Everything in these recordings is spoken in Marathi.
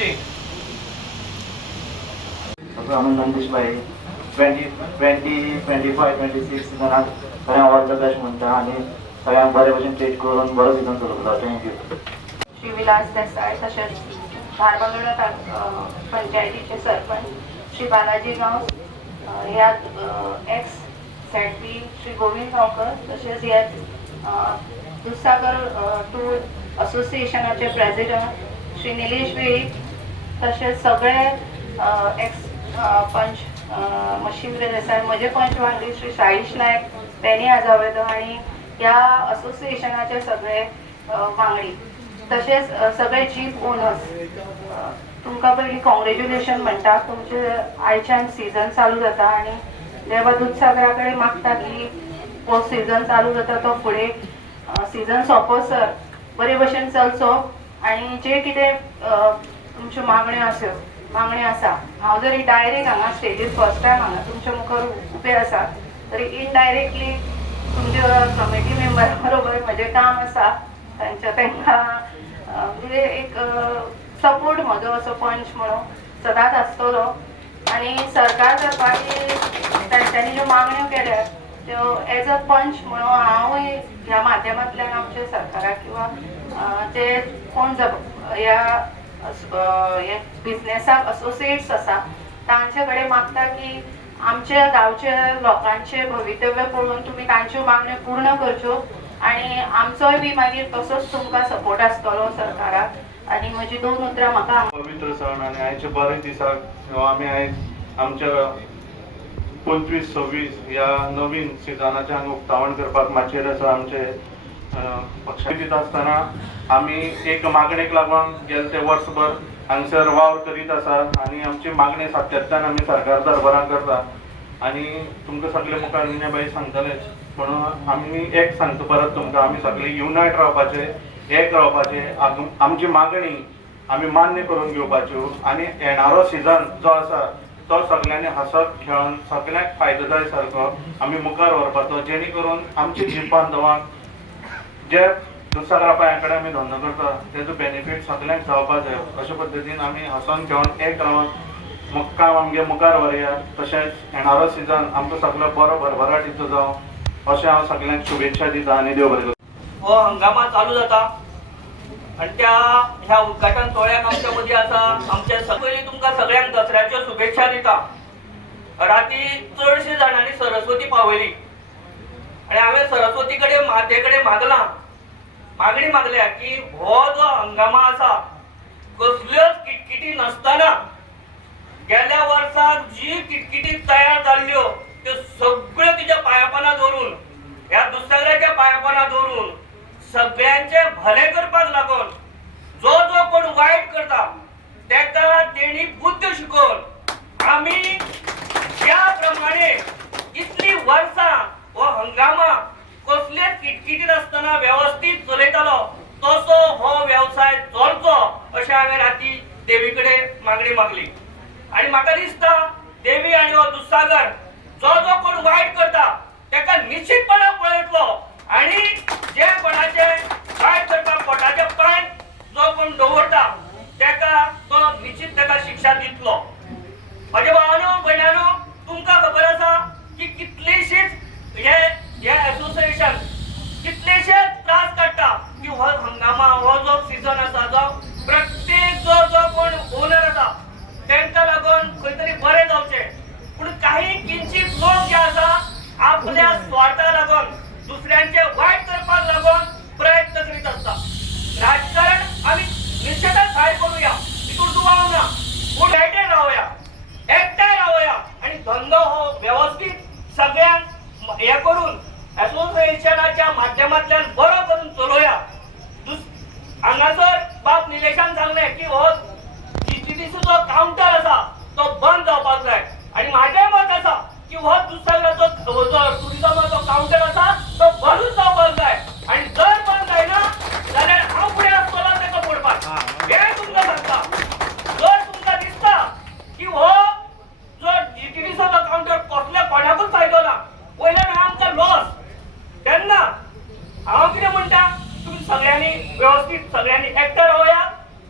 आमची आम्ही नंदीश भाई 2025-26 सीझनात सगळ्यांक ऑल द बेस्ट म्हणटा आणि सगळ्यांक बरे भशेन ट्रीट करून बरो सीझन चलोवता. थँक्यू. श्री विलास देसाई तसेच धारबांदोडा पंचायतीचे सरपंच श्री बालाजी गांव, ह्यात एक्स झॅडपी श्री गोविंद गांवकर, तसेच ह्यात दुधसागर टूर असोसिएशनाचे प्रेसिडेंट श्री निलेश वेळी, तसेच सगळे एक्स पंच मशिंद्र देसाई, म्हजे पंच वांगडी श्री साईश नायक, तेनी आजावेदो आणि ह्या असोसिएशनाचे सगळे वांगडी, तसेच सगळे जीप ओनर्स, तुमकां पयलीं कॉंग्रेच्युलेशन म्हणटा. तुमचे आयच्यान सीझन चालू जाता आणि देवा दुधसागरा कडेन मागता की हो सीझन चालू जाता तो फुडें सीझन सोंपोसर बरे भशेन चलचो आणि जे कितें तुमच्यो मागण्यो आसा, हांव जरी डायरेक्ट हांगा स्टेजीर फर्स्ट टायम हांगा तुमच्या मुखार उबें आसा तरी इनडायरेक्टली तुमच्या कमिटी मेंबरा बरोबर म्हजें काम आसा, तांकां म्हणजे एक सपोर्ट म्हजो असो पंच म्हणून सदांच आसतलो. आणि सरकार तर्फांनी तांच्यांनी ज्यो मागण्यो केल्या त्यो एज अ पंच म्हणून हांवूय ह्या माध्यमांतल्यान आमच्या सरकाराक किंवा जे कोण ह्या बिझनेसाक असोसिएट्स आसा तांचे कडेन मागता की आमच्या गांवच्या लोकांचे भवितव्य पळोवन तुमी तांच्यो मागण्यो पूर्ण करच्यो आणि आमचोय बी मागीर तसोच तुमकां सपोर्ट आसतलो सरकाराक. आणि म्हजी दोन उतरां म्हाका पवित्र सण आणि आयचे बरे दिसाक आमी आयज आमच्या 25-26 ह्या नवीन सिजनाचे हांगा उक्तावण करपाक माचयेर आसा. आमचे पक्षा दिता आसतना आमी एक मागणेक लागून गेले ते वर्सभर हांगसर वावर करीत आसा आणि आमची मागणी सातत्यान आमी सरकार दरबाराक करता. आणि तुमकां सगळे मुखार विनयबाई सांगतलेच म्हणून आमी एक सांगता परत तुमकां, आमी सगळे युनायट रावपाचे, एक रावपाचे, आमची मागणी आमी मान्य करून घेवपाच्यो आणि येणारो सीझन जो आसा तो सगळ्यांनी हसत खेळून सगळ्यांक फायदो जाय सारको आमी मुखार व्हरपाचो, जेणे करून आमची जीप बांधवांक जे दुधसागरा पांया कडेन आमी धंदो करता तेजो बेनिफीट सगळ्यांक जावपाक जाय. अशे पद्दतीन आमी हसोन खेळून एक रावन काम आमगे मुखार व्हरया. तशेंच येणारो सीझन आमकां सगळो बरो भरभराटीचो जावं अशें हांव सगळ्यांक शुभेच्छा दिता आणि देव बरें करूं. हो हंगामा चालू जाता आणि ह्या उद्घाटन सोहळ्याक आमच्या मदीं आसा आमचे पयलीं तुमकां सगळ्यांक दसऱ्याच्यो शुभेच्छा दिता. राती चडशे जाणांनी सरस्वती पावयली आणि हांवें सरस्वती कडेन माते कडेन मागणी मागल्या की हो जो हंगामा आसा कसल्योच किटकिटी नासतना गेल्या वर्साक जी किटकिटी तयार जाल्ल्यो त्यो सगळ्यो तिच्या पायापना दवरून, ह्या दुधसागराच्या पायापना दवरून सगळ्यांचे भले करपाक लागून जो जो कोण वायट करता तेका तेणी बुद्ध शिकोवन आमी ज्या प्रमाणे इतली वर्सां हो हंगामा कसलेच किटकिटी नासतना व्यवस्थित चलयतालो तसो हो व्यवसाय चलचो अशें हांवें राती देवी कडेन मागणी मागली. आणि म्हाका दिसता देवी आणि हो दुधसागर जो जो कोण वायट करता तेका निश्चितपणान पळयतलो आणि जे कोणाचे वायट करता पोटाचे पांय जो कोण दवरता तेका तो निश्चित तेका शिक्षा दितलो. म्हजे भावानो भयणानो, तुमकां खबर आसा की कितलीशीच हे असोसिएशन कितलेशेच त्रास काडटा की हो हंगामा हो जो सीझन आसा जो प्रत्येक जो कोण ओनर आसा तांकां लागून खंय तरी बरें जावचें, पूण काही किंचित लोक जे आसा आपल्या स्वार्था लागून दुसऱ्यांचे वायट करपाक लागून प्रयत्न करीत असता. राजकारण आमी निश्चितच भायर करूया, तितून दुबाव ना, पूण एकठांय रावया आणि धंदो हो व्यवस्थित सगळ्यांक हे करून असोसिएशनाच्या माध्यमांतल्यान बरो करून चलोवया. हांगासर बाब निलेशान सांगले की हो जीटीडीसीचो काउंटर आसा तो बंद जावपाक जाय आणि माझे मत आसा की हो दुधसागराचो जो टुरिझमाचो काउंटर आसा तो बंदूच जावपाक जाय आणि जर बंद जायना जाल्यार हांव फुडें आसतलो तेका फोडपाक. हे तुमकां सांगता. जर तुमकां दिसता की हो जो जीटीडीसीचो काउंटर कसल्या कोणाकूच फायदो ना, वयल्यान आमकां लॉस, तेन्ना हांव कितें म्हणटा, तुम्ही सगळ्यांनी व्यवस्थित सगळ्यांनी एकठांय रावया,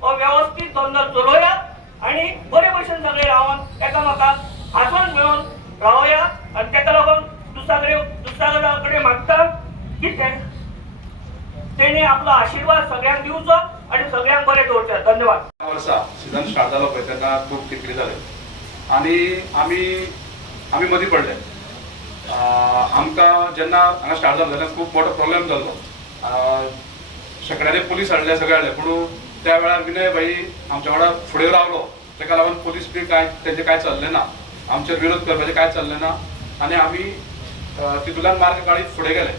व्यवस्थित धंदो चलोवया एकामेकाक हांसून मेळून रावया आनी तेका लागून दुसऱ्याकडे मागता की तेणी आपलो आशीर्वाद सगळ्यांक दिवचो आनी सगळ्यांक बरें दवरचें. धन्यवाद. वर्सा सीझन स्टार्ट जालो पळय तेन्ना खूब टिकली जाले आनी आमी मदीं पडले. आमकां जेन्ना हांगा स्टार्ट जालो तेन्ना खूब मोठो प्रॉब्लेम जाल्लो. शेकड्यांनी पुलीस हाडले सगळे हाडले पूण त्या वेळार विनय भाई आमच्या वांगडा फुडें रावलो. तेका लागून पुलीस बी तेंचें कांय चल्लें ना, आमचेर विरोध करपाचें कांय चल्लें ना आनी आमी तितूंतल्यान मार्ग काडीत फुडें गेले.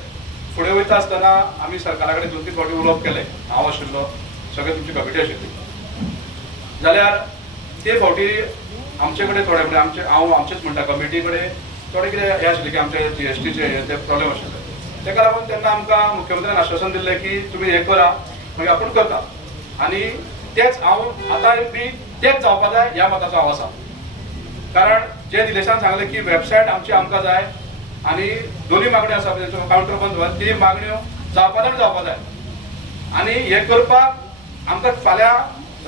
फुडें वयता आसतना आमी सरकारा कडेन 2-3 फावटी उलोवप केलें. हांव आशिल्लो, सगळे तुमची कमिटी आशिल्ली. जाल्यार ते फावटी आमचे कडेन थोडे म्हणजे हांव आमचेच म्हणटा कमिटी कडेन थोडे कितें हे आशिल्ले की आमचे GSTचे ते प्रॉब्लेम आशिल्ले. तेका लागून तेन्ना आमकां मुख्यमंत्र्यान आश्वासन दिल्लें की तुमी हें करा मागीर आपूण करता. आनी तेच हांव आतां बी तेच जावपा जाय ह्या मताचो हांव आसा. कारण जे निलेशान सांगलें की वेबसायट आमकां जाय आनी दोनूय मागण्यो आसा तेंचो कावंटर बंद दवर, ती मागण्यो जावपा जाय आनी हें करपाक आमकां फाल्यां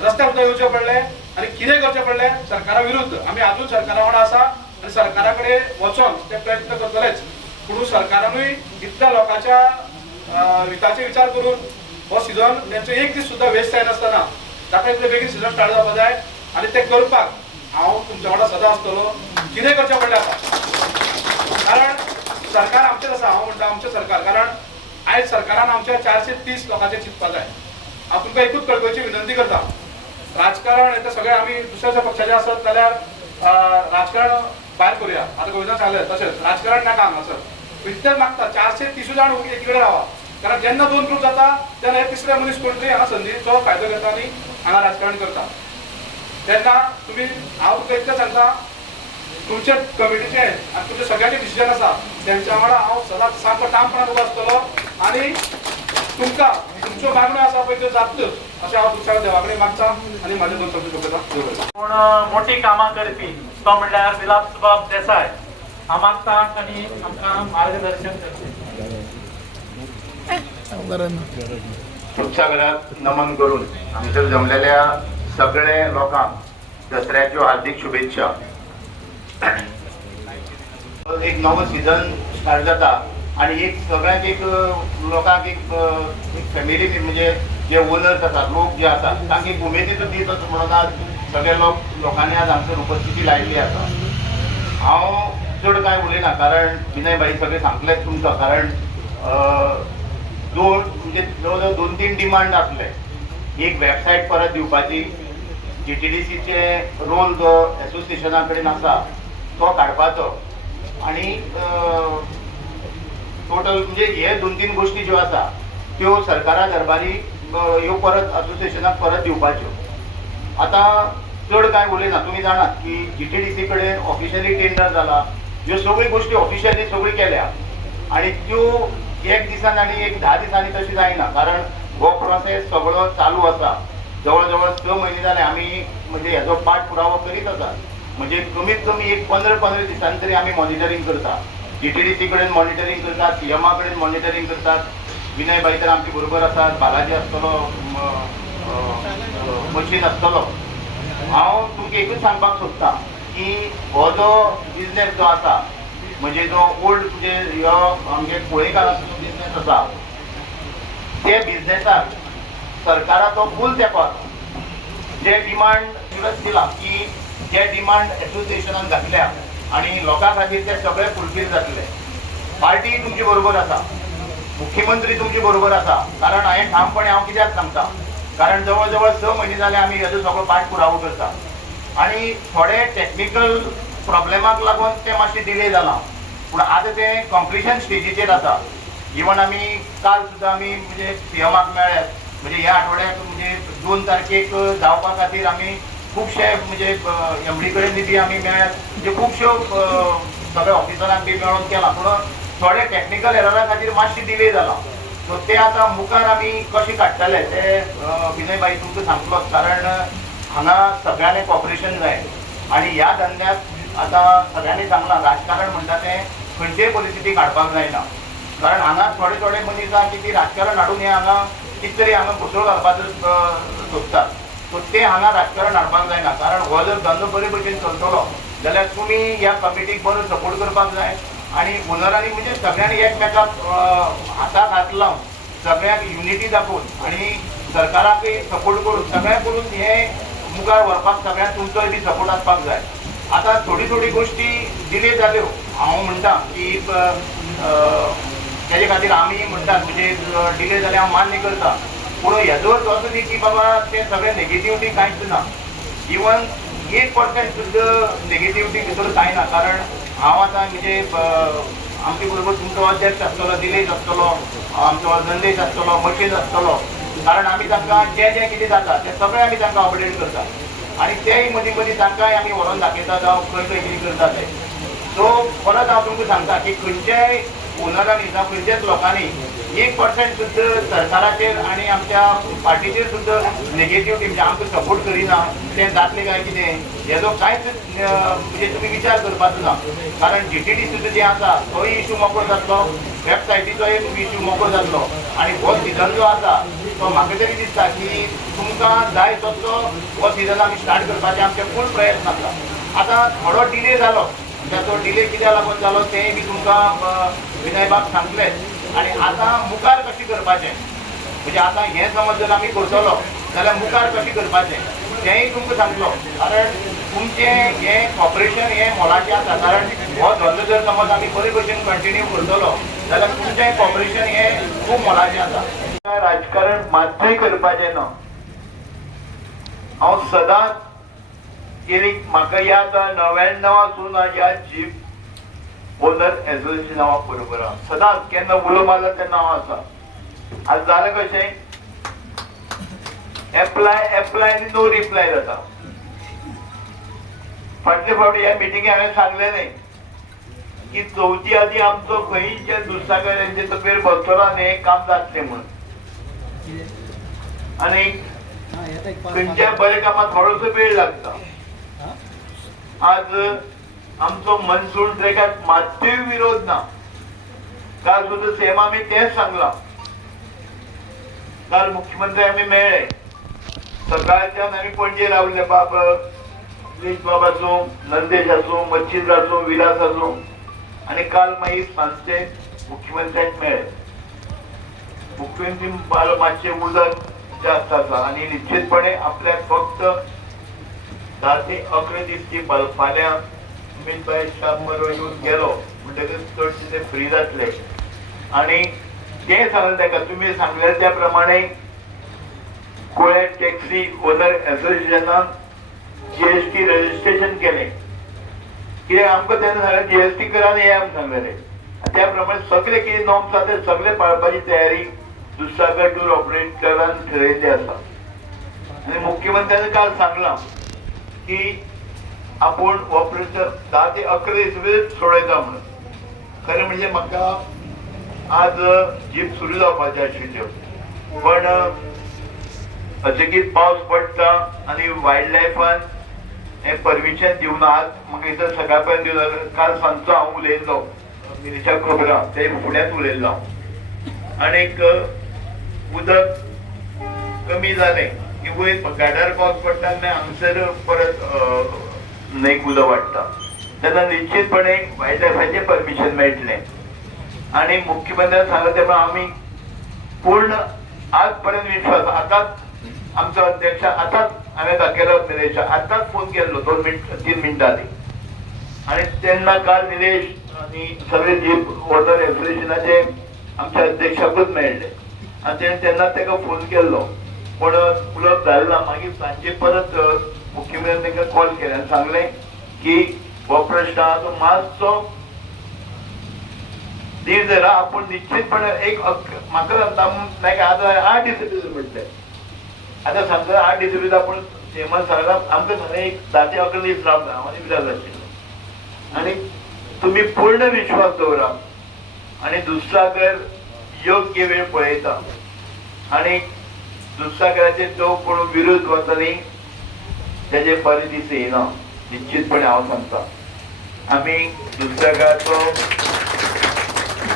रस्त्यार सुद्दां येवचें पडलें आनी कितें करचें पडलें सरकारा विरुद्ध. आमी आजून सरकारा वांगडा आसा आनी सरकारा कडेन वचोन ते प्रयत्न करतलेच. पूण सरकारानूय इतल्या लोकांच्या हिताचे विचार करून हो सीझन तेंचो एक दीस सुद्दां वेस्ट जायनासतना ताका इतलें बेगीन सीझन स्टार्ट जावपा जाय आनी तें करपाक हांव तुमच्या वांगडा सदां आसतलो. कितें करचें पडलें आतां कारण सरकार आमचेच आसा. हांव म्हणटा आमचें सरकार. कारण आयज सरकारान आमच्या 430 लोकांचेर चिंतपा जाय. हांव तुमकां एकूच कळकळीची विनंती करता. राजकारण हे सगळे आमी दुसऱ्या पक्षाचे आसत जाल्यार राजकारण भायर करुया. आतां गोविंदान सांगलें तशेंच राजकारण नाका हांगासर. इतलेंच मागता 430 जाण एकी कडेन रावा. कारण जेन्ना 2 ग्रूप जाता तेन्ना हे तिसरे मनीस कोण तरी हांगा संदीचो फायदो घेता आनी हांगा राजकारण करता. तेन्ना तुमी हांव तुका इतलें सांगता तुमचे कमिटीचे आनी तुमचे सगळ्यांचे डिसिजन आसा तेंच्या वांगडा हांव सदांच सामको ठामपणान उबो आसतलो आनी तुमकां तुमच्यो मागण्यो आसा पळय त्यो जातल्योच अशें हांव तुमच्या देवा कडेन मागता आनी म्हाजे 2 शब्द सोंपयता. पूण मोठी कामां करपी तो म्हणल्यार विलासबाब देसाय हांव मागता आनी आमकां मार्गदर्शन करचें. तुमच्या घरात नमन करून आमच्या जमलेल्या सगळे लोकांक दसऱ्याच्यो हार्दिक शुभेच्छा. एक नवो सीझन स्टार्ट जाता आणि एक सगळ्यांक एक लोकांक एक फॅमिली म्हणजे जे ओनर्स आसात लोक जे आसात तांकां एक उमेदीचो दीस असो म्हणून आज सगळे लोकांनी आज हांगसर उपस्थिती लायिल्ली आसा. हांव चड कांय उलयना कारण विनय भाई सगळे सांगलेच तुमकां. कारण म्हणजे जवळ 2-3 डिमांड आसले. एक वेबसायट परत दिवपाची, GTDCचे रोल जो एसोसिएशना कडेन आसा तो काडपाचो आणि टोटल म्हणजे हे 2-3 गोष्टी ज्यो आसा त्यो सरकारा दरबारी ह्यो परत असोसिएशनाक परत दिवपाच्यो. आतां चड कांय उलयना. तुमी जाणात की GTDC कडेन ऑफिशियली टेंडर जाला. ह्यो सगळ्यो गोष्टी ऑफिशियली सगळ्यो केल्या आणि त्यो एक दिसान आणि एक 10 दिसांनी तशी जायना. कारण हो प्रोसेस सगळो चालू आसा. जवळ जवळ 6 महिने जाले आमी म्हणजे हेजो पाठपुरावो करीत आसा. म्हणजे कमीत कमी एक 15 दिसांनी तरी आमी मॉनिटरींग करता. GTDC कडेन मॉनिटरींग करतात, CMA कडेन मॉनिटरींग करतात. विनय भाई तर आमचे बरोबर आसात, बालाजी आसतलो, मशीन आसतलो. हांव तुमकां एकूच सांगपाक सोदता की हो जो बिझनेस जो आसा म्हणजे जो ओल्ड म्हणजे ह्यो आमगे कोळेकाराचो बिझनेस आसा ते बिझनेसाक सरकाराचो फूल तेंको आसा. जे डिमांड दिला की जे डिमांड एसोसिएशनान घातल्या आणि लोकां खातीर ते सगळे फुलफील जातले. पार्टी तुमचे बरोबर आसा, मुख्यमंत्री तुमचे बरोबर आसा. कारण हांवें ठामपणे हांव कित्याक सांगता कारण जवळ जवळ 6 महिने जाले आमी हेजो सगळो पाठपुरावो करता आणि थोडे टेक्निकल प्रॉब्लेमाक लागून ते मातशें डिले जाला. पूण आतां ते कंप्लिशन स्टेजीचेर आसा. इवन आमी काल सुद्दां आमी म्हणजे CMAक मेळ्ळ्यात. म्हणजे ह्या आठवड्याक म्हणजे 2 तारखेक जावपा खातीर आमी खुबशे म्हणजे MD कडेन बी आमी मेळ्ळ्यात. म्हणजे खुबश्यो सगळ्या ऑफिसरांक बी मेळोन केला. पूण थोडे टेक्निकल एररा खातीर मातशी डिले जाला. सो ते आतां मुखार आमी कशें काडटले ते विनय भाई तुमकां सांगतलोच. कारण हांगा सगळ्यांनी कॉपरेशन जाय आणि ह्या धंद्याक आतां सगळ्यांनी सांगलां राजकारण म्हणटा तें खंयचेय परिस्थितीक हाडपाक जायना. कारण हांगा थोडे मनीस आसा की ती राजकारण हाडून हे हांगा कितें तरी हांगा घुसळ घालपाचो सोदतात. सो ते हांगा राजकारण हाडपाक जायना कारण हो जर धंदो बरे भशेन चलतलो जाल्यार तुमी ह्या कमिटीक बरो सपोर्ट करपाक जाय आनी ओनरांनी म्हणजे सगळ्यांनी एकमेकाक हाताक हात लावन सगळ्यांक युनिटी दाखोवन आनी सरकाराकय सपोर्ट करून सगळ्यांक करून हे मुखार व्हरपाक सगळ्यांक तुमचोय बी सपोर्ट आसपाक जाय. आतां थोडी गोश्टी डिले जाल्यो हांव म्हणटा की तेजे खातीर आमी म्हणटात म्हणजे डिले जाल्यार हांव मान्य करता पूण हेजो अर्थ असो न्ही की बाबा ते सगळे नेगेटिव्हिटी कांयच ना. इवन 1% सुद्दां नेगेटिव्हिटी भितर कांय ना कारण हांव आतां म्हणजे आमचे बरोबर तुमचो अध्यक्ष आसतलो निलेश आसतलो आमचो नंदेश आसतलो मशीद आसतलो कारण आमी तांकां जें कितें जाता तें सगळें आमी तांकां अपडेट करता आनी तेय मदीं तांकांय आमी व्हरोन दाखयता जावं खंय कितें करता तें. सो परत हांव तुमकां सांगता की खंयच्याय ओनरांनी जावं खंयच्याच लोकांनी 1% सुद्दां सरकाराचेर आनी आमच्या पार्टीचेर सुद्दां नेगेटिव्हिटी म्हणजे आमकां सपोर्ट करिना तें जातलें काय कितें हेजो कांयच म्हणजे तुमी विचार करपाचो ना कारण GTD सुद्दां जें आसा तोय इश्यू मोकळो जातलो वेबसायटीचो एक इश्यू मोकळो जातलो आनी हो सिजन जो आसा तो म्हाका तरी दिसता की तुमकां जाय तसो हो सिजन आमी स्टार्ट करपाचे आमचे फूल प्रयत्न आसा. आतां थोडो डिले जालो तो डिले कित्याक लागून जालो तेंय बी तुमकां विनयबाग सांगलें आनी आतां मुखार कशें करपाचें म्हणजे आतां हें समज जर आमी करतलो जाल्यार मुखार कशें करपाचें तेंय तुमकां सांगलो कारण तुमचें हें कॉपरेशन हें मोलाचें आसा कारण हो धंदो जर समज आमी बरे भशेन कंटिन्यू करतलो जाल्यार तुमचें कॉपरेशन हें खूब मोलाचें आसा. राजकारण मात्तूय करपाचें ना. हांव सदांच गेली म्हाका याद 99 ह्या जीप ओनर एसोसिएशन हांव बरोबर आहा सदांच केन्ना उलो मारलो तेन्ना हांव आसा. आज जालें कशें एप्लाय आनी नो रिप्लाय जाता. फाटले फावटी ह्या मिटिंगे हांवें सांगलेलें की चवथी आदी आमचो खंयच्या दुसऱ्या तकलेर बसतलो आनी हें काम जातलें म्हणून आनी खंयच्या बरे कामाक थोडोसो वेळ लागता. आज आमचो मनसून ट्रॅकाक मात्तूय विरोध ना. काल सुद्दां सेम आमी तेंच सांगलां. काल मुख्यमंत्री आमी मेळ्ळे सकाळच्यान आमी पणजे रावले निलेश बाब आसूं नंदेश आसूं मच्छिद आसूं विलास आसूं आनी काल मागीर सांजचे मुख्यमंत्र्याक मेळ्ळे. मुख्यमंत्री मातशें उदक जास्त आसा आनी निश्चितपणे आपल्याक फक्त 10 ते 11 दीस ती फाल्यां अमितभाई शाह बरोबर येवन गेलो म्हणटकच चडशे ते फ्री जातले आनी तें सांगलें ताका तुमी सांगले त्या प्रमाणे गोंया टॅक्सी ओनर एसोसिएशनान GST रजिस्ट्रेशन केलें कित्याक आमकां तेन्ना सांगलें GST करा आनी हें आमकां सांगलेलें त्या प्रमाणे सगळे कितें नॉर्म्स आसा ते सगळे पाळपाची तयारी दुसऱ्याकडे टूर ऑपरेटरान ठरयिल्ली आसा. आनी मुख्यमंत्र्यान काल सांगलां की आपूण ऑपरेटर 10 ते 11 दीस भितर सोडयता म्हणून. खरें म्हणजे म्हाका आज जीप सुरू जावपाच्यो आशिल्ल्यो पण अचकीत पावस पडटा आनी वायल्ड लायफान हें परमिशन दिवना. आज म्हाका इतर सकाळ पर्यंत दिवना. काल सांजचो हांव उलयल्लो निलेशा खोबरा ते फुड्यांत उलयल्लो आनीक उदक कमी जालें की वयर गाडार पावस पडटा आनी हांगसर परत न्हंयक उदक वाडटा तेन्ना निश्चितपणे वायल्ड लायफाचें परमिशन मेळटलें. आनी मुख्यमंत्र्यान सांगलें ते प्रमाणे आमी पूर्ण आज पर्यंत विश्वास आतांच आमचो अध्यक्ष आतांच हांवें दाखयलो निलेश आतांच फोन केल्लो 2-3 मिनटां आदी आनी तेन्ना काल निलेश आनी सगळे जीप ओनर एसोसिएशनाचे आमच्या अध्यक्षाकूच मेळ्ळे आनी तेणें तेन्ना ताका फोन केल्लो पूण उलोवप जालें ना. मागीर सांजे परत मुख्यमंत्र्यान तांकां कॉल केलें आनी सांगलें की हो प्रश्न आहा तो मातसो धीर धरा आपूण निश्चितपणे एक म्हाका सांगता लायक आतां 8 दीस म्हटलें आतां सांगता 8 दीस भितर आपूण सेमान सांगलां आमकां सांगलें एक 10 ते 11 दीस रावता हांव आनी विलास आशिल्लो आनी तुमी पूर्ण विश्वास दवरा आनी दुसऱ्याकडे योग्य वेळ पळयता आनी दुसऱ्याकडे जो कोण विरोध करता न्ही तेजे बरे दीस येना निश्चितपणे हांव सांगता. आमी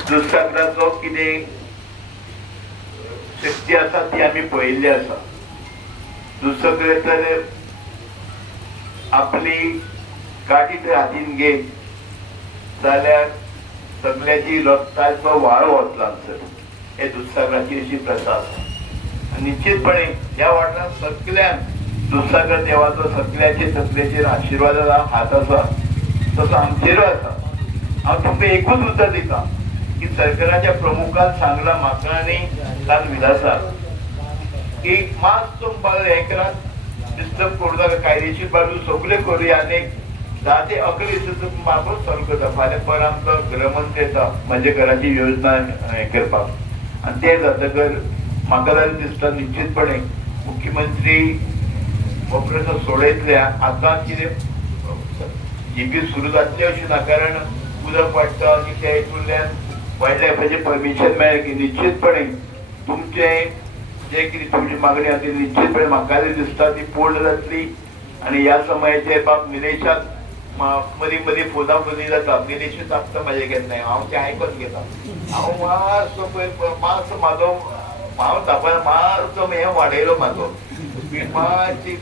दुसऱ्याकडो कितें शक्ती आसा ती आमी पळयल्ली आसा दुसरे तर आपली गाठी जर हातीन घेत जाल्यार सगळ्याची रक्ताचो वाळो वतलो हांगसर. हे दुधसागराची अशी प्रथा आसा. निश्चितपणे ह्या वाठारांत सगळ्यांक दुधसागर देवाचो सगळ्याचेर आशिर्वादाचो हात आसा, तसो आमचेरूय आसा. हांव तुमकां एकूच उतर दिता की सरकाराच्या प्रमुखान सांगला म्हाका आनी काल विलासाक की मातसो हें करात, डिस्टर्ब करूं नाका, कायदेशीर बाजू सगळे करुया. आनी 10 ते 11 दिसाचो मागो सॉल्व करता. फाल्यां पर आमचो गृहमंत्री येता म्हणजे घराची योजना हें करपाक, आनी तें जातकर म्हाका जाल्यार दिसता निश्चितपणे मुख्यमंत्री ऑपरेशन सोडयतल्या. आतां कितें जीपी सुरू जातले अशें ना, कारण उदक वाडटा आनी त्या हितूंतल्यान वायल्ड लायफाचें परमिशन मेळ्ळें की निश्चितपणे तुमचें जे कितें तुमची मागणी आसा ती निश्चितपणे म्हाका दिसता ती पूर्ण जातली. आनी ह्या समयाचेर बाब निलेशाक मदीं मदीं फोनाफोनी जाता. निलेशूच आसता म्हाजे केन्नाय, हांव तें आयकून घेता. हांव मातसो पळय मातसो म्हाजो हांव दाखोवन मातसो हें वाडयलो म्हाजो मातशी.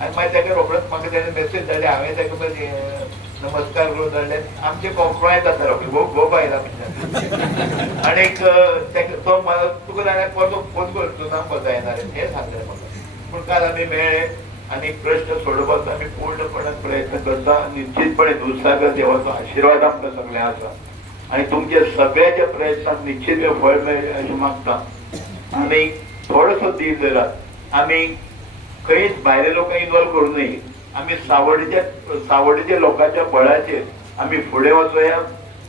आनी मागीर ताका रोखडोच म्हाका तेणें मेसेज धाडली. हांवें ताका मागीर नमस्कार करून धाडले. आमचे कॉम्प्रोमायज जाता रोखडी गो बायला म्हणटा. आनीक तो तुका जाल्यार परतो फोन करचो ना पळय जायना हें सांगलें म्हाका. पूण काल आमी मेळ्ळे आनी प्रश्न सोडोवपाचो आमी पूर्णपणान प्रयत्न करता. निश्चितपणे दुधसागर देवाचो आशिर्वाद आमकां सगळ्यांक आसा आनी तुमच्या सगळ्याच्या प्रयत्नाक निश्चित फळ मेळ्ळें अशें मागता. आनी थोडोसो धीर धरात. आमी खंयच भायले लोकांक इनवॉल्व करूं नये. आमी सावड्डेच्या लोकांच्या बळाचेर आमी फुडें वचोया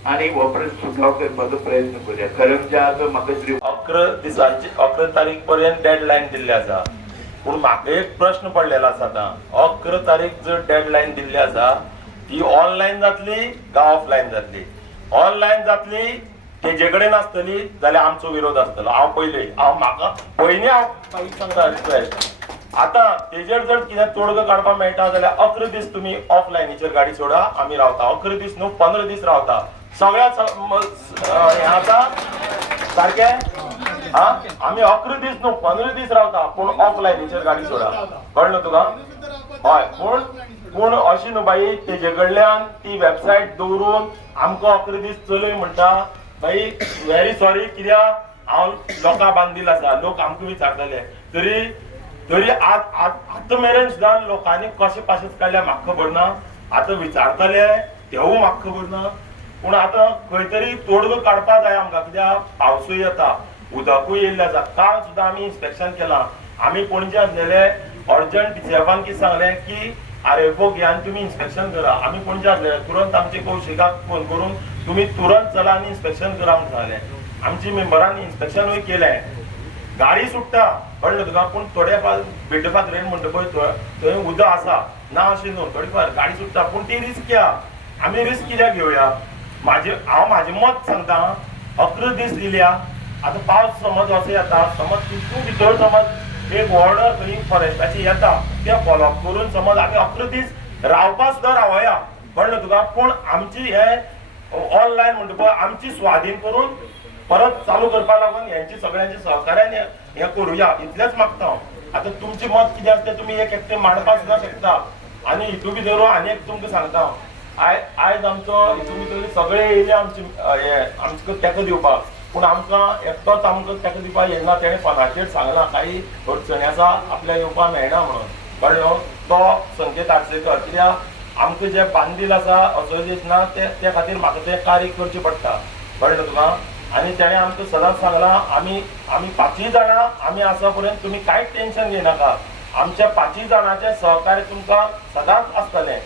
आनी ऑपरेशन सुटाव करपाचो प्रयत्न करूया. खरेंच्या आज म्हाका 11 तारीख पर्यंत डेडलायन दिल्ली आसा. पूण म्हाका एक प्रश्न पडलेलो आसा आतां. 11 तारीख जर डेडलायन दिल्ली आसा ती ऑनलायन जातली काय ऑफलायन जातली? ऑनलायन जातली तेजे कडेन आसतली जाल्यार आमचो विरोध आसतलो. म्हाका पयलीं हांव सांगता रिक्वेस्ट. आतां तेजेर जर कितें तोडगो काडपाक मेळटा जाल्यार 11 दीस तुमी ऑफलायनीचेर गाडी सोडा, आमी रावता. 11 दीस न्हू 15 दीस रावता. सगळ्यात हें आसा सारकें. आमी 11 दीस न्हू 15 दीस रावता, पूण ऑफलायनीचेर गाडी सोडा. कळ्ळें तुका? हय. पूण अशी न्हू बाई तेजे कडल्यान ती वेबसायट दवरून आमकां 11 दीस चलय म्हणटा. बाई व्हेरी सॉरी, कित्याक हांव लोकां बांदिल्लो आसा. लोक आमकां विचारतले. तरी आतां मेरेन सुद्दां लोकांनी कशें पाशेच काडल्या म्हाका खबर ना. आतां विचारतले तेवूय म्हाका खबर ना. पूण आतां खंय तरी तोडगो काडपा जाय आमकां, कित्याक पावसूय येता, उदकूय येयल्लें आसा. काल सुद्दां आमी इन्स्पेक्शन केलां. आमी पणजे आसलेले अर्जंट डिसेफान कितें सांगलें की आरएफओ घे आनी तुमी इन्स्पेक्शन करा. आमी पणजे आसलेले तुरंत आमचे कौशिकाक फोन करून तुमी तुरंत चला आनी इन्स्पेक्शन करा म्हणून सांगलें. आमची मेंबरांनी इन्स्पेक्शनूय केलें. गाडी सुट्टा कळ्ळें तुका. पूण थोडे फार बेड्डफात रेन म्हणटा पळय थंय उदक आसा ना अशें न्हू. थोडी फार गाडी सुट्टा पूण ती रिस्क घ्या. आमी रिस्क कित्याक घेवया? हांव म्हाजें मत सांगता. 11 दीस दिल्या. आतां पावस समज असो येता, समज तितून भितर समज एक ऑर्डर खंय फॉरेस्टाची येता तें फॉलोअप करून समज आमी 11 दीस रावपा सुद्दां रावया. कळ्ळें तुका. पूण आमची हें ऑनलायन म्हणटा पळय आमची स्वाधीन करून परत चालू करपा लागून यांची सगळ्यांची सहकार्यान हें करुया इतलेंच मागता हांव. आतां तुमचें मत कितें आसा तें तुमी एक एकटें मांडपाक सुद्दां शकता. आनी हितून भितर आनी एक तुमकां सांगता. आयज आमचो हितून भितर सगळे येयले आमचे आमकां तेंको दिवपाक. पूण आमकां एकटोच आमकां तेंको दिवपाक येयना. तेणें फोनाचेर सांगलां काही अडचणी आसा आपल्याक येवपाक मेळना म्हणून. कळ्ळें? तो संकेत आर्सेकर. कित्याक आमकां जे बांदील आसा असोसिएशना ते खातीर म्हाका तें कार्य करचें पडटा. कळ्ळें तुका. आनी तेणें आमकां सदांच सांगलां आमी 5 जाणां आमी आसा पर्यंत तुमी कांयच टेन्शन घेयनाका. आमच्या 5 जाणांचें सहकार्य तुमकां सदांच आसतलें.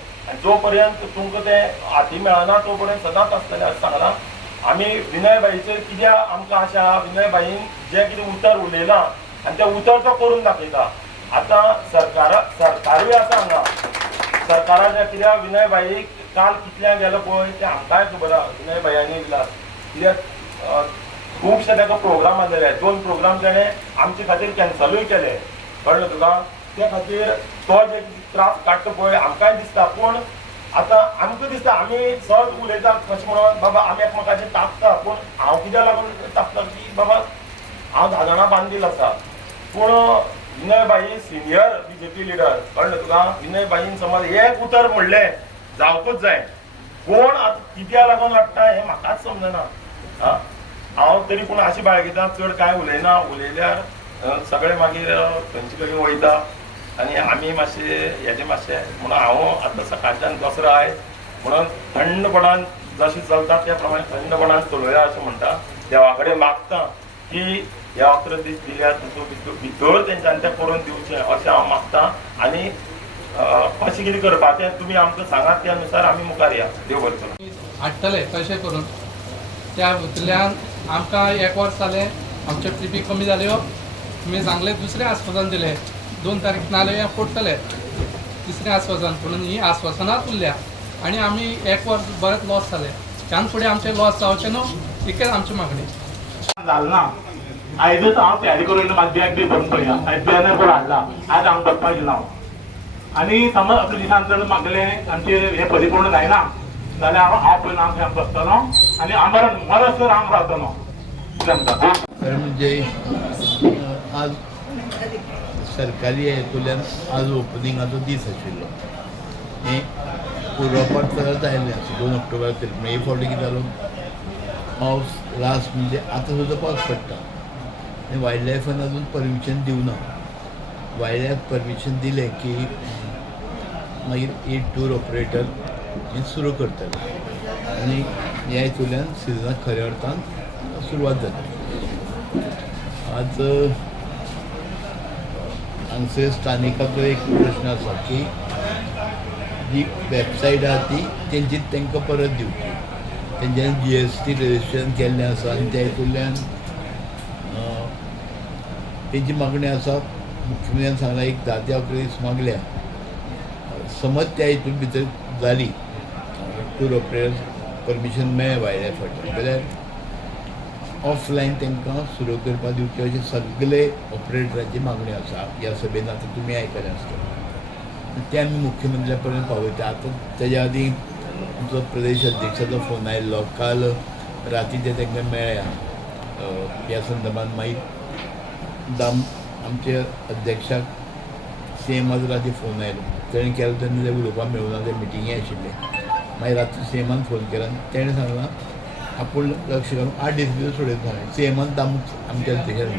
जो पर्यंत तुमकां तें हाती मेळना तो पर्यंत सदांच आसतलें अशें सांगलां. आमी विनय बाईचेर कित्याक आमकां आशा विनय बाईन जें कितें उतर उलयलां आनी तें उतर तो करून दाखयता. आतां सरकारूय आसा हांगा. सरकाराच्या कित्याक विनय बाईक काल कितल्या गेलो पळय तें आमकांय खबर आसा. विनय बाईयांनी दिला कित्याक खुबशे ताका प्रोग्राम आसलेले. 2 प्रोग्राम तेणें आमचे खातीर कॅन्सलूय केले. कळ्ळें तुका. त्या खातीर तो जे त्रास काडटा पळय आमकांय दिसता. पूण आतां आमकां दिसता आमी सहज उलयता कशें म्हणून बाबा आमी एकमेकाचेर तापता. पूण हांव कित्याक लागून तापता की बाबा हांव 10 जाणां बांदील आसा. पूण विनय बाई सिनियर बीजेपी लिडर, कळलं तुका? विनय बाईन समज एक उतर म्हणले जावकूच जाय, कोण कित्या लागून वाटता हे म्हाकाच समजना. हांव तरी पूण अशी बाळगिता, चड काय उलयना, उलयल्यार सगळे मागीर खंयचे कडेन वयता आनी आमी मातशे हेजे मातशे म्हणून हांव आतां सकाळच्यान दसरो आयज म्हणून थंडपणान जशें चलता त्या प्रमाणे थंडपणान चलोया अशें म्हणटा. देवा कडेन मागता की ह्या 11 दीस दिल्या तातूंत भितर तेंच्यांनी तें करून दिवचें अशें हांव मागता. आनी कशें कितें करपाचें तुमी आमकां सांगात, त्या अनुसार आमी मुखार या. देव बरें करूं. हाडटले कशें करून. त्या भुतल्यान आमकां 1 वर्स जालें, आमच्यो ट्रिपी कमी जाल्यो. तुमी सांगलें दुसरें आस्वासन दिलें 2 तारीख नाल्यार पडटले तिसरें आस्वासन, पूण ही आस्वासनांच उरल्या आनी आमी 1 वर्स बरेंच लॉस जालें. त्यान फुडें आमचें लॉस जावचें न्हू, इतकेंच आमची मागणी. जालें ना. आयजच हांव तयारी करून म्हाका बॅग बी भरून पळया, आयज बॅनर पण हाडला, आयज हांव करपाक गेलो हांव. आनी समज अकरा दिसान जर म्हागेलें आमचें हें परिपूर्ण जायना जाल्यार हांव पयलीं हांव कॅम्प बसतलो आनी आमरण मरसर हांव रावतलो. खरें म्हणजे आज सरकारी हेतूंतल्यान आज ओपनिंगाचो दीस आशिल्लो. हें पुरोवपाक परत आयलें 2 ऑक्टोबर केलें. हे फावटी कितें जालो, पावस लास्ट म्हणजे आतां सुद्दां पावस पडटा आनी वायल्ड लायफान अजून परमिशन दिवना. वायल्ड लायफ परमिशन दिलें की मागीर ही टूर ऑपरेटर हें सुरू करतले आनी ह्या हितूंतल्यान सिजनाक खऱ्या अर्थान सुरवात जाता. आज हांगसर स्थानिकाचो एक प्रश्न आसा की जी वेबसायट आहा ती तेंचीच तांकां परत दिवची. तेंच्यांनी GST रजिस्ट्रेशन केल्लें आसा आनी त्या हितूंतल्यान तेंची मागणी आसा. मुख्यमंत्र्यान सांगला एक 10 ते 11 दीस मागल्या. समज त्या हितून भितर जाली टूर ऑपरेटर परमिशन मेळ्ळें वायल्ड लायफ फाटीं जाल्यार ऑफलायन तांकां सुरू करपाक दिवचे अशें सगळे ऑपरेटरांची मागणी आसा. ह्या सभेन आतां तुमी आयकलें आसतलें. ते आमी मुख्यमंत्र्या पर्यंत पावयता. आतां तेज्या आदी आमचो प्रदेश अध्यक्षाचो फोन आयिल्लो, काल राती ते तांकां मेळ्ळ्या ह्या संदर्भात. मागीर आमचे अध्यक्षाक CMाचो राती फोन आयलो. तेणें केलो तेन्ना ते उलोवपाक मेळूना, ते मिटिंगे आशिल्ले. मागीर राती CMान फोन केलो आनी तेणें सांगलां आपूण लक्ष घालून 8 दीस भितर सोडयता सांगलें. CMान आमच्या अध्यक्षान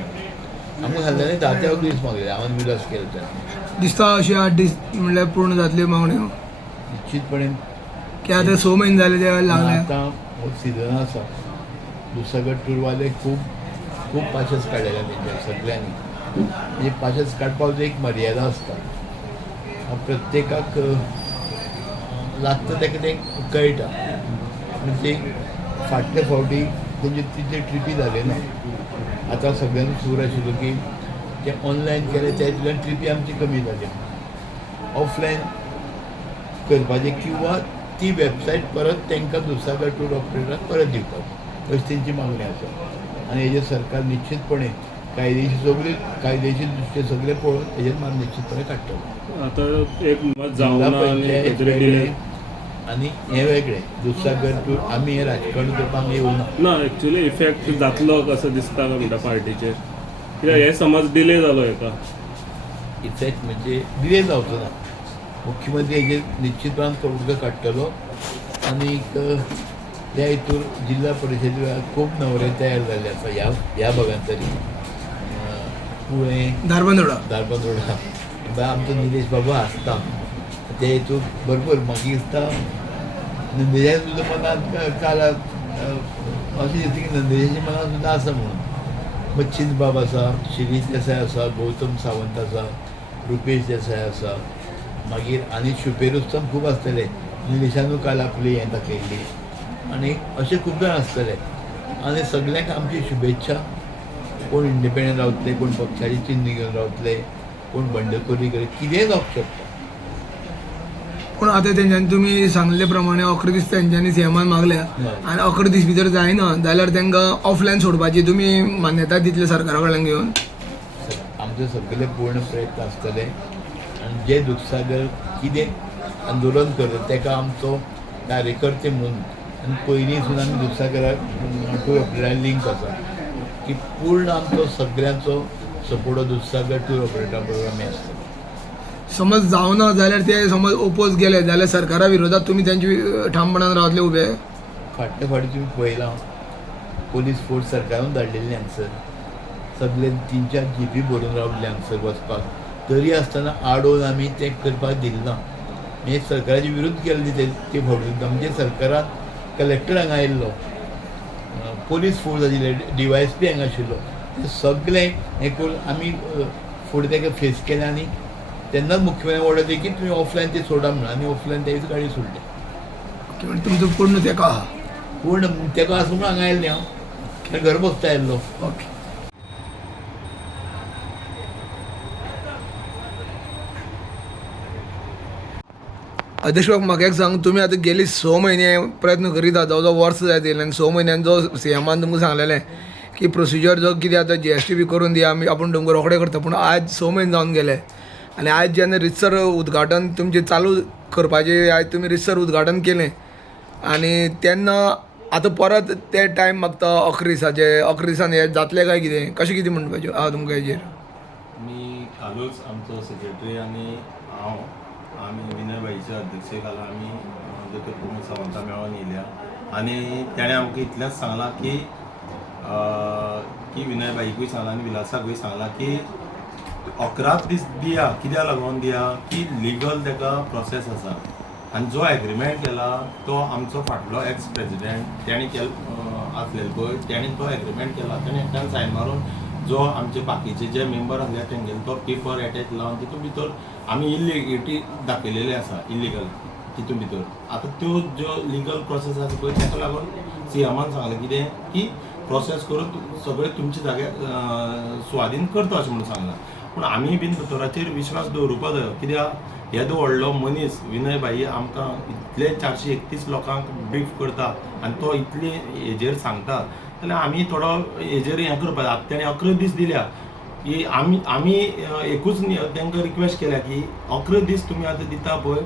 आमकां सांगलें आनी 10 ते 11 दीस मागले. हांवें विलास केलो तेन्ना दिसता अशी 8 दीस म्हणल्यार पूर्ण जातल्यो मागण्यो निश्चितपणे. की आतां 6 म्हयने जाले ते लागले. आतां हो सिजन आसा, दुसरे टूरवाले खूब पाशेस काडलेल्या तेंच्या सगळ्यांनी. म्हणजे पाशेस काडपाक एक मर्यादा आसता. प्रत्येकाक लागता तेका तें कळटा. म्हणजे फाटले फावटी तेंचे तितले ट्रिपी जाले ना. आतां सगळ्यांनी सूर आशिल्लो की ते ऑनलायन केलें त्या हितूंतल्यान ट्रिपी आमची कमी जाली. ऑफलायन करपाचें किंवा ती वेबसायट परत तांकां दुसऱ्या टूर ऑपरेटराक परत दिवपाक अशी तेंची मागणी आसा. आनी हेजेर सरकार निश्चितपणे कायदेशीर दृश्टी सगळे पळोवन हेजेर मार्ग निश्चितपणे काडटलो. आतां एक जिल्हा पंचायत वेगळें आनी हें वेगळें. दुसऱ्या टूर आमी हें राजकारण करपाक येवना. ना एक्चुली इफेक्ट जातलो कसो दिसता म्हणटा पार्टीचेर, कित्याक हे समज डिले जालो हेका. इफेक्ट म्हणजे डिले जावचो ना. मुख्यमंत्री हेजेर निश्चितपणान तोडगो काडटलो. आनीक त्या हितूर जिल्हा परिशदे वेळार खूब नवरे तयार जाल्ले आसा ह्या भागांत तरी. पुणे धारबांदोडा आमचो निलेश बाबा आसता ते हितूर भरपूर. म्हाका दिसता नंदेशा सुद्दां मनांत काल अशें दिसता की नंदेशाच्या मनांत सुद्दां आसा म्हणून. मच्छिंद बाब आसा, शिरीश देसाय आसा, गौतम सावंत आसा, रुपेश देसाय आसा. मागीर आनी शुपेरुस्तम खूब आसतले. निलेशानू काल आपली हें दाखयल्ली आनी अशे खूब जाण आसतले. आनी सगळ्यांक आमची शुभेच्छा. कोण इंडिपेंडंट रावतले, कोण पक्षाची चिन्ह घेवन रावतले, कोण बंडखोरी करी, कितेंय जावंक शकता. पूण आतां तेंच्यांनी तुमी सांगले प्रमाणे 11 दीस तेंच्यांनी CMान मागल्या आनी 11 दीस भितर जायना जाल्यार तांकां ऑफलायन सोडपाची तुमी मान्यताय दितले सरकारा कडल्यान घेवन. आमचे सगळे पूर्ण प्रयत्न आसतले. आनी जे दुधसागर कितें आंदोलन करता ताका आमचो कार्यकर्ते म्हणून आनी पयलींसून आमी दुधसागराक टूर ऑपरेटराक लिंक आसा की पूर्ण आमचो सगळ्यांचो सपोर्ट दुधसागर टूर ऑपरेटरा बरोबर आमी आसतले. समज जावना जाल्यार ते समज ओपोज गेले जाल्यार सरकारा विरोधात तुमी त्यांची ठामपणान रावतले उबे. फाटल्या फाटी तुम्ही पळयलां पोलीस फोर्स सरकारान धाडलेली हांगसर सगळे 3-4 जीपी भरून रावले हांगसर वचपाक, तरी आसतना आडोवन आमी तें करपाक दिलें ना. हे सरकाराचे विरोध केले ते फावटी म्हणजे सरकारान कलेक्टर हांगा आयिल्लो, पोलीस फोर्स आशिल्ले, DYSP हांगा आशिल्लो, ते सगळे हें करून आमी फुडें तेका फेस केलें आनी तेन्नाच मुख्यमंत्र्यान ऑर्डर दिली की तुमी ऑफलायन ते सोडा म्हणून आनी ऑफलायन तेच गाडी सोडली. म्हणजे तुमचो पूर्ण तेका आहा पूर्ण तेका आसून म्हणून हांगा आयिल्लें हांव घर बसता आयिल्लो. ओके. अध्यक्ष बाब म्हाका एक सांग, तुमी आतां गेली 6 म्हयने प्रयत्न करीत आहात, जवळ वर्स जायत येयलें आनी 6 म्हयन्यान जो CMान तुमकां सांगलेलें की प्रोसिजर जो कितें आतां GST बी करून दिया आमी आपूण तुमकां रोखडें करता, पूण आज 6 म्हयने जावन गेले आनी आयज जेन्ना रितसर उद्घाटन तुमचें चालू करपाचें आयज तुमी रितसर उद्घाटन केलें आनी तेन्ना आतां परत ते टायम मागता 11 दिसांन हें जातलें काय कितें, कशें कितें म्हणपाचें आहा तुमकां हेजेर? मी कालूच आमचो सेक्रेटरी आनी हांव आमी विनय बाईच्या अध्यक्षे खाला आमी दोतोर प्रमोद सावंता मेळोन येयल्या आनी तेणें आमकां इतलेंच सांगलां की विनय बाईकूय सांगलां आनी विलासाकूय सांगलां की 11 दीस दिया, कित्याक लागून दिया की लिगल तेका प्रोसेस आसा आनी जो एग्रीमेंट केला तो आमचो फाटलो एक्स प्रेजिडेंट तेणी आसलेलो पळय तेणी तो एग्रीमेंट केला, तेणें एकट्यान सायन मारून जो आमचे बाकीचे जे मेंबर आसले तेंगेलो तो पेपर एटॅच लावन तितून भितर आमी इलिगेलिटी दाखयलेली आसा, इलिगल तितून भितर. आतां त्यो ज्यो लिगल प्रोसेस आसा पळय ताका लागून CMान सांगलें कितें की प्रोसेस करून सगळे तुमचे जाग्यार स्वाधीन करता अशें म्हणून सांगलां. पूण आमी बीन दोतोराचेर विश्वास दवरुपा जायो, कित्याक येदो व्हडलो मनीस विनय बाई आमकां इतले 431 लोकांक ब्रीफ करता आनी तो इतले हेजेर सांगता जाल्यार आमी थोडो हेजेर हें करपा जाय. तेणें 11 दीस दिल्या की आमी एकूच तांकां रिक्वेस्ट केल्या की 11 दीस तुमी आतां दिता पळय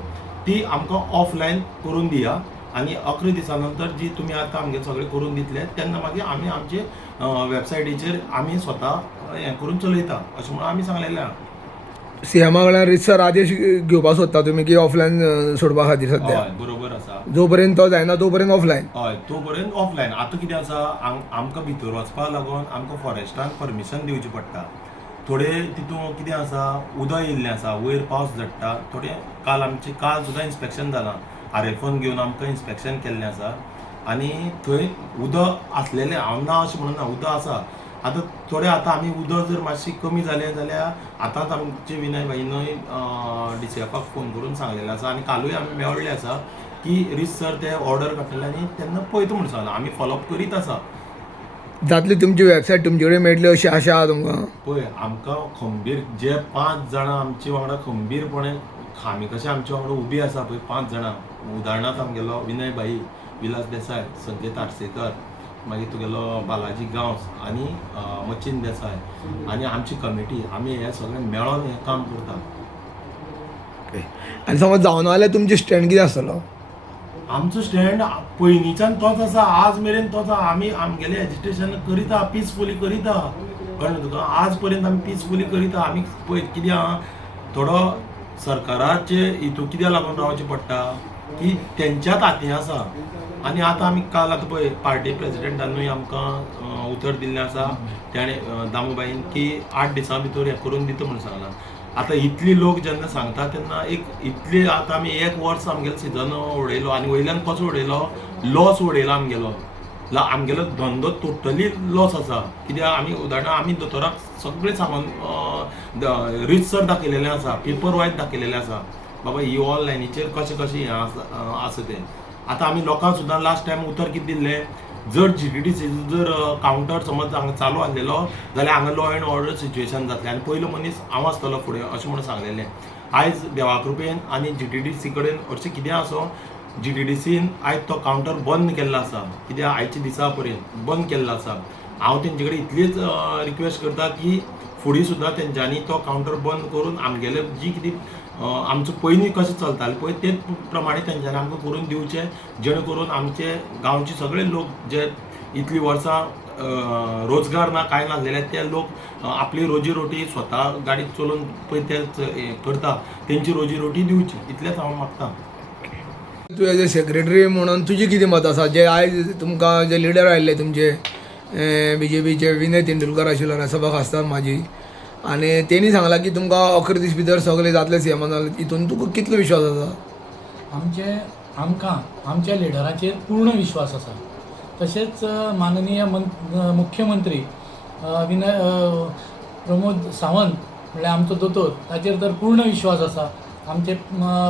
ती आमकां ऑफलायन करून दिया आनी 11 दिसां नंतर जी तुमी आतां आमगे सगळें करून दितले तेन्ना मागीर आमी आमचे वेबसायटीचेर आमी स्वता हें करून चलयता अशें म्हणून आमी सांगलेलें आहा. CMा कडल्यान रितसर आदेश घेवपाक सोदता तुमी की ऑफलायन सोडपा खातीर सद्या? हय बरोबर आसा. जो पर्यंत तो जायना तो पर्यंत ऑफलायन? हय तो पर्यंत ऑफलायन. आतां कितें आसा आमकां भितर वचपाक लागून आमकां फॉरेस्टान परमिशन दिवची पडटा. थोडे तितून कितें आसा उदक येयल्लें आसा, वयर पावस झडटा, थोडे काल सुद्दां इन्स्पेक्शन जालां, RFोन घेवन आमकां इन्स्पेक्शन केल्लें आसा आनी थंय उदक आसलेलें, हांव ना अशें म्हणना, उदक आसा. आतां थोडे आमी उदक जर मातशी कमी जालें जाल्यार आतांच आमचे विनय बाईनय DCFाक फोन करून सांगलेलें आसा आनी कालूय आमी मेळ्ळे आसा की रितसर ते ऑर्डर काडटले आनी तेन्ना पळयता म्हणून सांगलां. आमी फॉलोअप करीत आसा. जातली तुमची वेबसायट तुमचे कडेन मेळटली अशी आशा आहा तुमकां? पळय आमकां खंबीर जे 5 जाणां आमचे वांगडा खंबीरपणे खामी कशें आमचे वांगडा उबी आसा पळय 5 जाणां, उदाहरणांत आमगेलो विनय बाई, विलास देसाय, संकेत आडसेकर, मागीर तुगेलो बालाजी गांवस आनी मचिन देसाय आनी आमची कमिटी, आमी हे सगळे मेळोन हें काम करता. आनी समज जावना जाल्यार तुमचे स्टँड कितें आसतलो? आमचो स्टँड पयलींच्यान तोच आसा, आज मेरेन तोच आहा. आमी आमगेलें एजिटेशन करीता, पिसफुली करीता, कळ्ळें तुका? आज पर्यंत आमी पिसफुली करीता. आमी पळय कितें आहा, थोडो सरकाराचे हितून कित्याक लागून रावचें पडटा की तेंच्याच हातीन आसा. आनी आतां आमी काल आतां पळय पार्टी प्रेजिडेंटानूय आमकां उतर दिल्लें आसा, तेणें दामूबाईन की 8 दिसां भितर हें करून दिता म्हणून सांगलां. आतां इतली लोक जेन्ना सांगता तेन्ना इतली आतां आमी 1 वर्स आमगेलो सिजन उडयलो आनी वयल्यान कसो उडयलो, लॉस उडयलो आमगेलो. आमगेलो धंदो टोटली लॉस आसा. कित्याक आमी उदाहरणां आमी दोतोराक सगळें सामान रितसर दाखयलेलें आसा, पेपर वायज दाखयलेलें आसा, बाबा ही ऑनलायनीचेर कशें हें आसा तें. आतां आमी लोकांक सुद्दां लास्ट टायम उतर कितें दिल्लें, जर GTDCचो जर कावंटर समज हांगा चालू आसलेलो जाल्यार हांगा लॉ एंड ऑर्डर सिच्युएशन जातलें आनी पयलो मनीस हांव आसतलो फुडें अशें म्हणून सांगलेलें. आयज देवा कृपेन आनी GTDC कडेन हरशीं कितें आसो, GTDCन आयज तो कावंटर बंद केल्लो आसा, कित्याक आयच्या दिसा पर्यंत बंद केल्लो आसा. हांव तेंचे कडेन इतलीच रिक्वेस्ट करता की फुडें सुद्दां तेंच्यांनी तो कावंटर बंद करून आमगेले जी कितें आमचो पयलीं कशें चलतालें पळय ते प्रमाणे तेंच्यांनी आमकां करून दिवचें, जेणे करून आमचे गांवचे सगळे लोक जे इतलीं वर्सां रोजगार ना काय ना जाल्यार ते लोक आपली रोजीरोटी स्वता गाडी चलोवन पळय ते करता तेंची रोजीरोटी दिवची इतलेंच हांव मागतां. तूं एज ए सेक्रेटरी म्हणून तुजी कितें मत आसा जे आयज तुमकां जे लिडर आयिल्ले तुमचे BJPचे विनय तेंडुलकर आशिल्लो राज्यसभा खासदार माजी आनी तेणी सांगलां की तुमकां 11 दीस भितर सगळे जातले सीएमान जालें हितून तुका कितलो विश्वास आसा? आमकां आमच्या लिडराचेर पूर्ण विश्वास आसा. तशेंच माननीय मुख्यमंत्री विनय प्रमोद सावंत म्हणल्यार आमचो दोतोर ताचेर तर पूर्ण विश्वास आसा. आमचे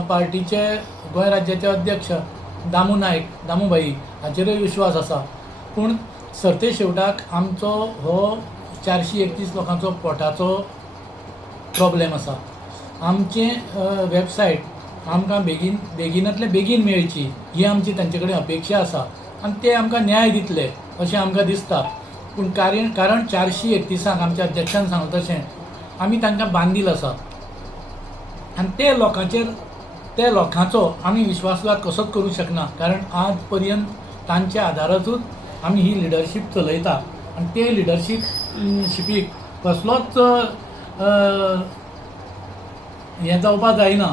पार्टीचे गोंय राज्याचे अध्यक्ष दामूभाई हाचेरूय विश्वास आसा. पूण सरते शेवटाक आमचो हो 431 लोकांचो पोटाचो प्रॉब्लेम आसा. आमचे वेबसायट आमकां बेगिनांतले बेगीन मेळची ही आमची तांचे कडेन अपेक्षा आसा आनी ते आमकां न्याय दितले अशें आमकां दिसता. पूण कारण 431 आमच्या अध्यक्षान सांगलें तशें आमी तांकां बांदील आसा आनी ते लोकांचो आमी विश्वासघात कसोच करूं शकना. कारण आज पर्यंत तांच्या आदाराचूच आमी ही लिडरशीप चलयता आनी ते लिडरशीपीक कसलोच हें जावपा जायना.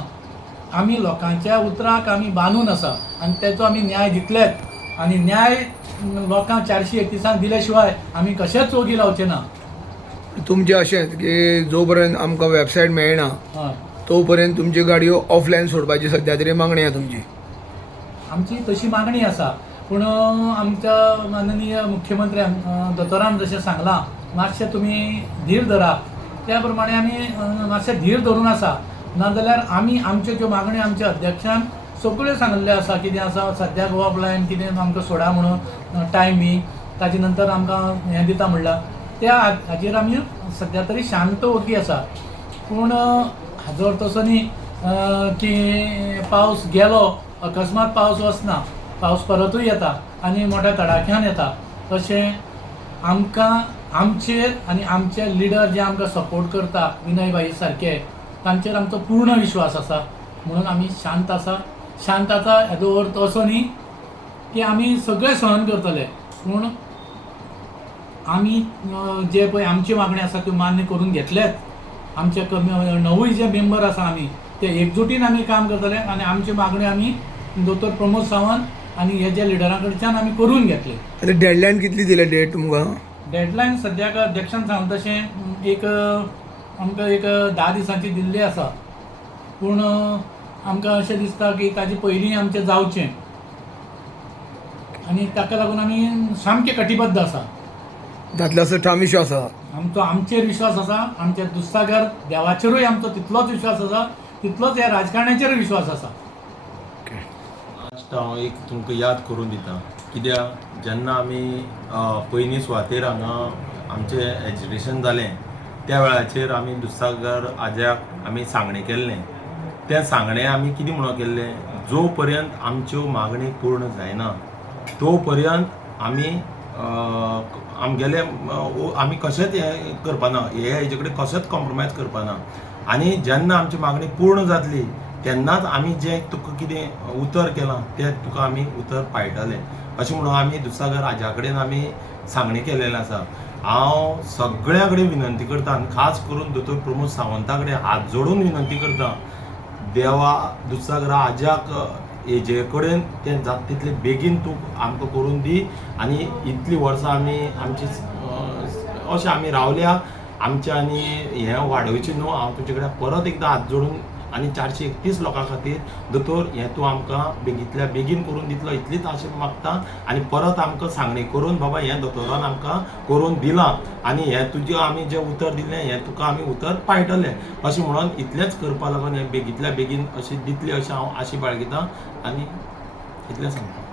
आमी लोकांच्या उतराक आमी बांदून आसा आनी तेचो आमी न्याय दितलेच आनी न्याय लोकांक 431 दिले शिवाय आमी कशेंच वोगी लावचे ना. तुमचें अशेंच की जो पर्यंत आमकां वेबसायट मेळना तो पर्यंत तुमची गाडयो ऑफलायन सोडपाची सद्या तरी मागणी आसा तुमची? आमची तशी मागणी आसा. पूण आमच्या माननीय मुख्यमंत्र्यान दोतोरान जशें सांगलां मातशें तुमी धीर धरा त्या प्रमाणे आमी मातशें धीर धरून आसा. नाजाल्यार आमी आमच्यो ज्यो मागण्यो आमच्या अध्यक्षान सगळ्यो सांगल्ल्यो आसा. कितें आसा सद्याक ऑफलायन कितें आमकां सोडा म्हणून टायमींग ताजे नंतर आमकां हें दिता म्हणलां त्या हाचेर आमी सद्या तरी शांत वरती आसा. पूण हाजो अर्थ असो न्ही की पावस गेलो अकस्मात पावस वचना पावस परतूय येता आनी मोठ्या तडाख्यान येता. तशें आमकां आमचेर आनी आमचे लिडर जे आमकां सपोर्ट करता विनय भाई सारके तांचेर आमचो पूर्ण विश्वास आसा. म्हणून आमी शांत आसा. हेजो अर्थ असो न्ही की आमी सगळे सहन करतले. पूण आमी जे पळय आमची मागणी आसा त्यो मान्य करून घेतलेच. आमचे 9 जे मेंबर आसा आमी ते एकजुटीन आमी काम करतले आनी आमची मागणी आमी दोतोर प्रमोद सावंत आनी हे जे लिडरां कडच्यान आमी करून घेतले. आनी डेडलायन कितली दिल्या डेट तुमकां? डेडलायन सद्याक अध्यक्षान सांगलें तशें आमकां एक 10 दिसांची दिल्ली आसा. पूण आमकां अशें दिसता की ताजे पयलीं आमचें जावचें आनी ताका लागून आमी सामके कटिबद्ध आसा. जातले असो ठाम विश्वास आसा? आमचेर विश्वास आसा. आमच्या दुस्सागर देवाचेरूय आमचो तितलोच विश्वास आसा तितलोच ह्या राजकारण्याचेरूय विश्वास आसा. लास्ट हांव एक तुमकां याद करून दिता कित्याक जेन्ना आमी पयलीं सुवातेर हांगा आमचें एजिटेशन जालें त्या वेळाचेर आमी दुस्सागर आज्याक आमी सांगणें केल्लें. तें सांगणें आमी कितें म्हणून केल्लें जो पर्यंत आमच्यो मागणी पूर्ण जायना तो पर्यंत आमी आमगेले आमी कशेंच हें करपाना हेजे कडेन कशेंच कॉम्प्रोमायज करपाना. आनी जेन्ना आमची मागणी पूर्ण जातली तेन्नाच आमी जें तुका कितें उतर केलां तें तुका आमी उतर पायतले अशें म्हणून आमी दुस्सागर राजा कडेन आमी सांगणें केलेलें आसा. हांव सगळ्यां कडेन विनंती करता आनी खास करून दोतोर प्रमोद सावंता कडेन हात जोडून विनंती करता देवा दुस्सागर राजाक हेजे कडेन तें जाता तितले बेगीन तूं आमकां करून दी आनी इतलीं वर्सां आमी आमची अशें आमी रावल्या आमचें आनी हें वाडोवचें न्हू. हांव तुजे कडेन परत एकदां हात जोडून आनी 431 लोकां खातीर दोतोर हें तूं आमकां बेगींतल्या बेगीन करून दितलो इतलीच आशा मागता आनी परत आमकां सांगणें करून बाबा हें दोतोरान आमकां करून दिलां आनी हें तुजें आमी जें उतर दिलें हें तुका आमी उतर पायतलें अशें म्हणून इतलेंच करपा लागून हें बेगींतल्या बेगीन अशें दितलें अशें हांव आशी बाळगितां आनी इतलें सांगता.